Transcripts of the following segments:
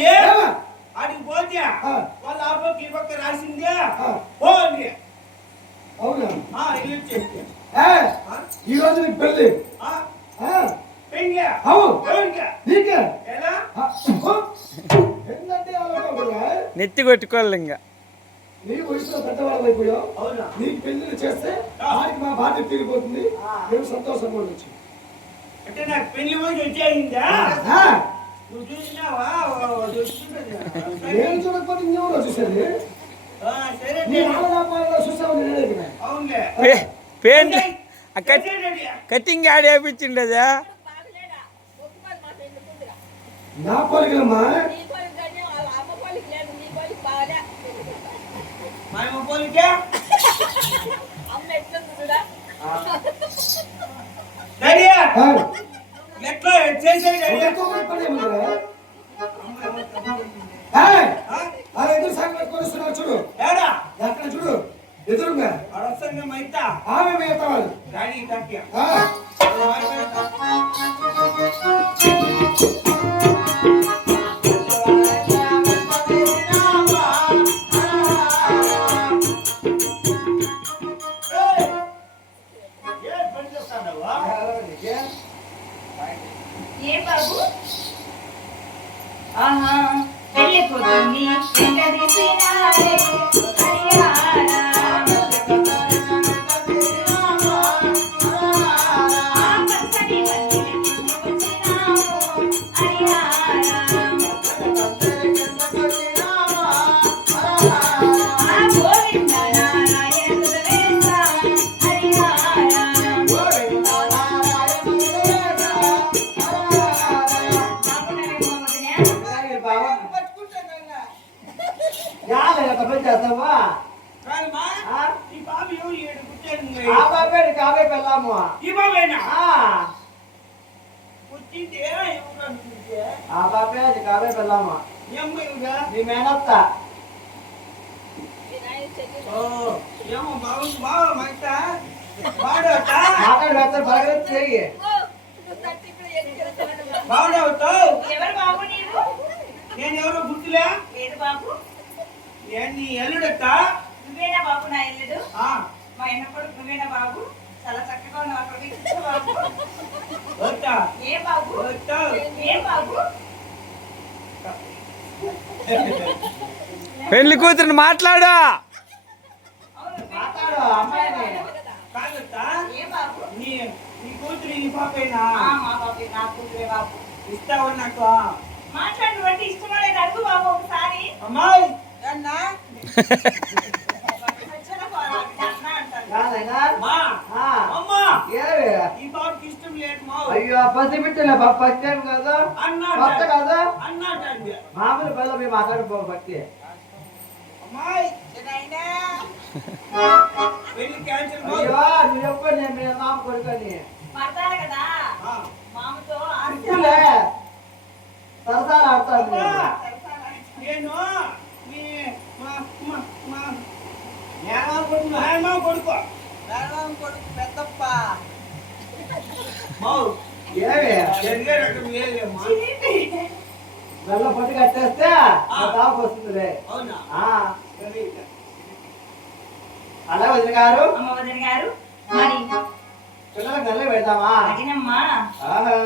ఏమా? ఆడికి పోతే. వాళ్ళ ఆ పక్క ఈ పక్క రాసింది. పోండి. అవునా? ఈ రోజు నీకు పెళ్ళి? ఆ? ఆ, పెండ్లి అవును. ఎవరికి? నీకే? ఎలా? నెత్తి కొట్టుకోవాలి ఇంకా. నీ వయసులో పెద్దవాళ్ళు అయిపోయావు. అవునా? నీకు పెళ్ళి చేస్తే ఆయనకి మా బాధ్యత తీరిపోతుంది? మేము సంతోషంగా ఉండొచ్చు. అంటే నాకు పెళ్ళి వయసు వచ్చేసిందా? ఆ, నువ్వు చూసినావా అది వస్తుంటది. నేను చూడకపోతే ఇంకెవరో చూసేది ఆ, సరే నీ నాన్నగారు చూసావు నేనే కదా అవునులే పే- పెయింట్ ఆ కట్ సరే డాడీ. కటింగ్ యాడ్ వేయించిండదా నా పోలికలమ్మా మా అమ్మ చేస్తావా కాదమ్మా, ఆ? ఈ బాబు ఎవరు? ఈడ కూర్చొని ఆ బాబే కావే పెళ్ళాము. ఈ బాబేనా? ఆ, కూర్చుంటే ఎవరు అనుకుంటే? ఆ బాబే అది కావే పెళ్ళాము. ఈ అమ్మాయి ఎవరా? నీ మేనత్త. ఓ, ఏమో బాగుంది. బాగా మైత బాడవుతా మాట్లాడి పెడతారు బాగా తిరిగి బాగుడవుతావు ఎవరు బాబు నీవు? నేను ఎవరో గుర్తులే? లేదు బాబు? నేను నీ నువ్వేనా బాబు మా నువ్వేనా బాబు? చాలా చక్కగా ఉన్నావు బాబు. వస్తా ఏ బాబు? వస్తావు ఏ బాబు? పెళ్ళి కూతురిని మాట్లాడు? అవును మాట్లాడు అమ్మాయిని కాదత్తా? ఏ బాబు? నీ నీ కూతురు నీ పాపేనా? ఆ, మా బాబు నా కూతురే బాబు. ఇస్తావు నాకు? మాట్లాడు అంటే ఇష్టమా లేదు అడుగు బాబు ఒకసారి. అమ్మాయి వచ్చారా పోరా? అన్న? అంటారు కాదైనా మా ఆ, అమ్మా ఏవి ఈ బాబుకి ఇష్టం లేదు మా అయ్యో పసి బిడ్డలే కదా? కొత్త కదా? మామూలు మేము మాట్లాడిపో అయ్యో నువ్వు నేను మీ మామ కొడుకని. ఆడతాను అమ్మా. నేను. నేను మీ మా మా మా మేనమామ కొడుకు మావు ఏమి జరిగే రకం ఏలేమ్మా మెల్ల పట్టు కట్టేస్తే తాపు ఇక. అలా వదిన గారు? అమ్మ వదిన గారు మరి పిల్లలకు నెల పెడతామా అడినమ్మా ఆహా.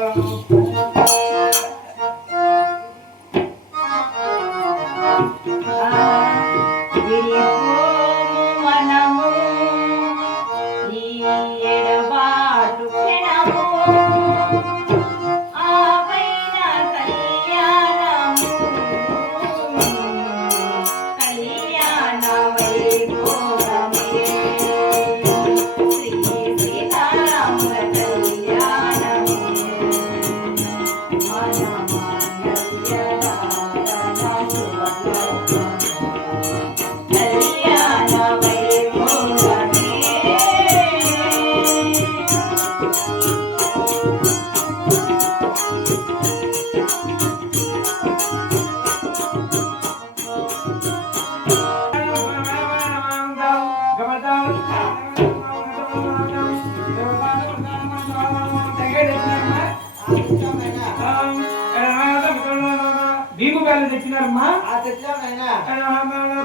భీము గారు తెచ్చి తెచ్చినారమ్మా ఆ తెచ్చాం నాయనా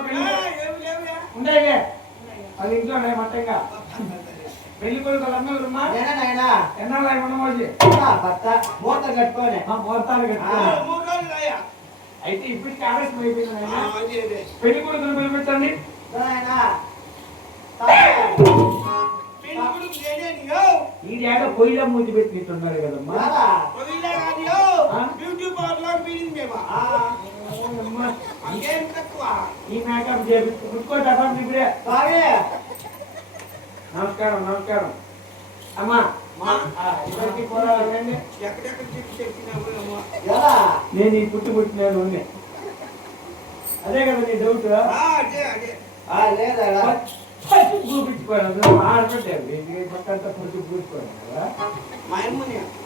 పెళ్ళి ఏమి లేవుయా? ఉండేగే అది ఇంట్లో మట్టంగా పెళ్ళి కొడుకు వాళ్ళ అమ్మ ఎవరమ్మా నేనే నాయనా ఎన్నాళ్ళు ఉండమోజీ నా భర్త మూత కట్టుకొని ముహూర్తాలు ఆ, అయితే ఇప్పటికి ఆలస్యం అయిపోయింది. పెళ్ళి కొడుకును పిలిపించండి. ఈ పొయ్యిలో మూతి పెట్టినట్టున్నారు కదమ్మా? Beauty parlour. ఈ మేకప్ చేపించు ముట్టుకోట ఇప్పుడే. స్వామి నమస్కారం నమస్కారం. అమ్మా నేను ఈ పుట్టి పుట్టినాను. అదే కదా నీ డౌట్ ఆ, అదే, అదే. ఆ, లేదా పచ్చి చూపించుకోవడం ఆడబట్టారు ఇంటికి పక్కంతా పుట్టి పూసుకోవడం కదా.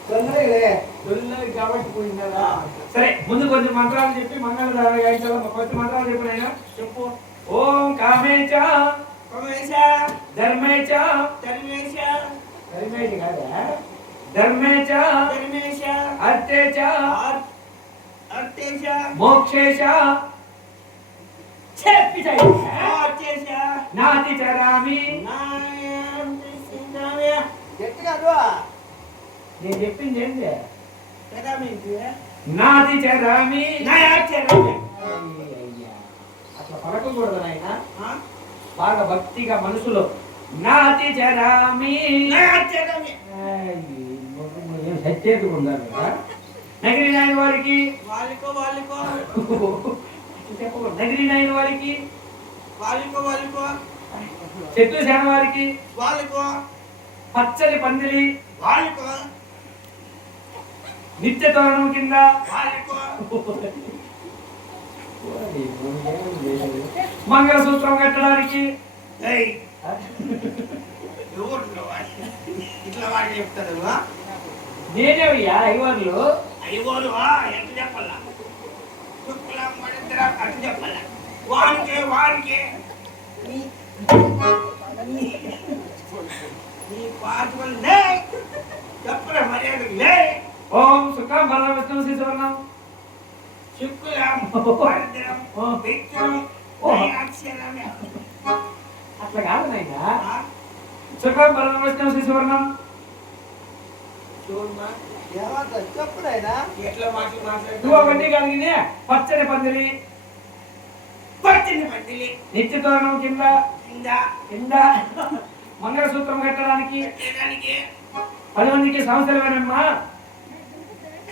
తొందరగా తొలినారు కాబట్టి పోయిందా సరే ముందు కొంచెం మంత్రాలు చెప్పి మంగళదార గాయించాలి కొద్ది మంత్రాలు చెప్పిన ఆయన చెప్పు. ఓం కామేచ ధర్మేచ ధర్మేచ ధర్మేచ ధర్మేశ, అర్థేచ అర్థేశ, నాతి చరామి? నేను చెప్పింది ఏంటి? నాది చరామి. అట్లా పలకకూడదు నాయన. ఆ? బాగా భక్తిగా మనసులో నాతి చరామి నాయాచరమ్య. సత్యేతుడు ఉండాలి కదా. నగిరి నాయన వారికి. వాలికో వాలికో. చెప్పకూడదు. నగిరి నాయన వారికి. వాలికో వాలికో. చెట్టు సేన వారికి. వాలికో. పచ్చని పందిరి వాలికో. నిత్య తోరణం కింద. వాలికో. మంగళసూత్రం కట్టడానికి? ఇట్లా వాళ్ళు చెప్తారు ఆ? నేనేవయ్యా ఐవర్లు అయ్యోరు ఎంత చెప్పాలా శుక్లం పడిద్దరా అటు చెప్పాలా వానికే వానికే నీ నీ- నీ పాత్రలు లే చెప్పరా మర్యాద లే ఓం సుఖం బల విష్ణు శిశువర్ణం శుక్లం పడిద్దరం విక్రం అక్షరమే అట్లా కాదు నాయనా. సుఖం బల విష్ణు శిశువర్ణం నువ్వు అవన్నీ కలిగినే పచ్చని పందిరి పట్టిలి నిత్య తోరణం కింద. కింద. కింద. మంగళసూత్రం కట్టడానికి. పది మందికి సంవత్సరమేనమ్మా ఏమ్మా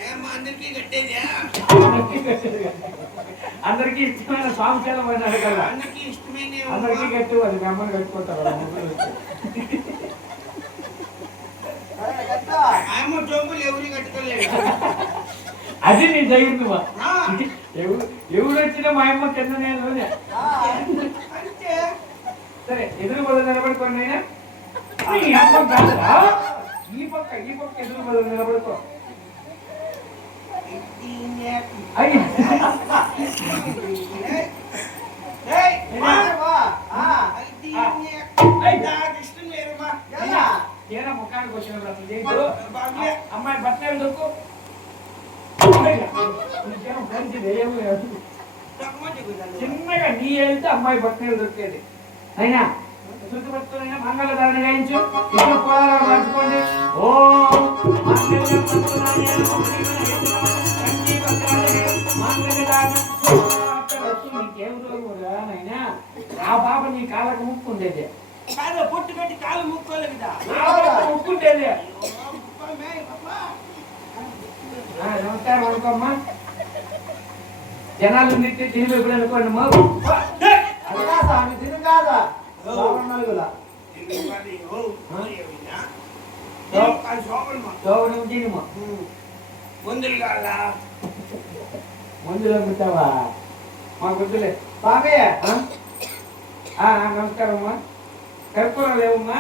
అందరికీ కట్టేదే? అందరికీ ఇష్టమైన కదా. అందరికీ కట్టు అది మీ అమ్మని కట్టుకుంటారు అది నీ ధైర్యం ఆ. ఎవరు ఎవరు వచ్చినా మా అమ్మ కింద నేను సరే ఎదురు బదులు నిలబడుకోండి అయినా ఈ అమ్మ కాదురా. ఈ పక్క ఈ పక్క ఎదురు బదులు నిలబడుకో. అయ్యి ముఖానికి వచ్చినప్పుడు అమ్మాయి చిన్నగా నీ వెళ్తే అమ్మాయి బట్టలు దొరికేది. అయినా మంగళ ధారణ మార్చుకోండి ఓ మంగళ? ఆ పాప నీ కాళ్ళకు కాదు, పొట్టు పెట్టి కాలు ముక్కోలేదు మే, నమస్కారం అనుకోమ్మా. జనాలు తిరిగి ఎప్పుడు అనుకోండి ఏయ్. అది కాదా తిను కాదా? లోపల నలుగుల. ఇది మరి, ఓ, మరి ఏమిటా? నేను కాదు, శోభనమ్మా. దోవడం తినమ్మా మందులు కావాలా? మందులో పెట్టావా మా గుడ్డులే స్వామి ఆ? ఆ, నమస్కారం అమ్మా కర్పూరం లేవమ్మా